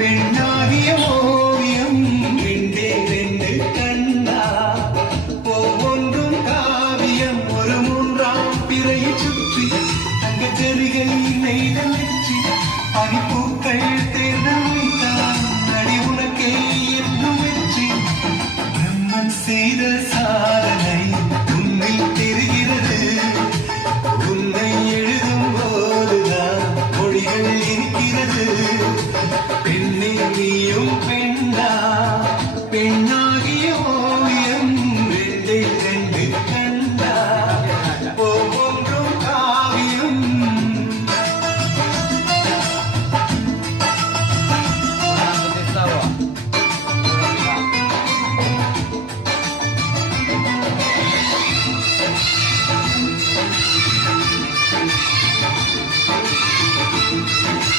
பெண்ணாகிய ஓவியம் ரெண்டே ரெண்டு கண்ணா ஒவ்வொன்றும் காவியம் ஒரு மூன்றாம் பிறையை சுற்றி தங்க ஜரிகை நெய்த நெற்றி பனிப்பூக்கள் தேர்ந்த வைத்தான் அடி உனக்கே என்னும் வெற்றி பிரம்மன் செய்த சாதனை உன்னில் தெரிகிறது உன்னை எழுதும் போதுதான் மொழிகள் இருக்கிறது பெண்ணே நீயும்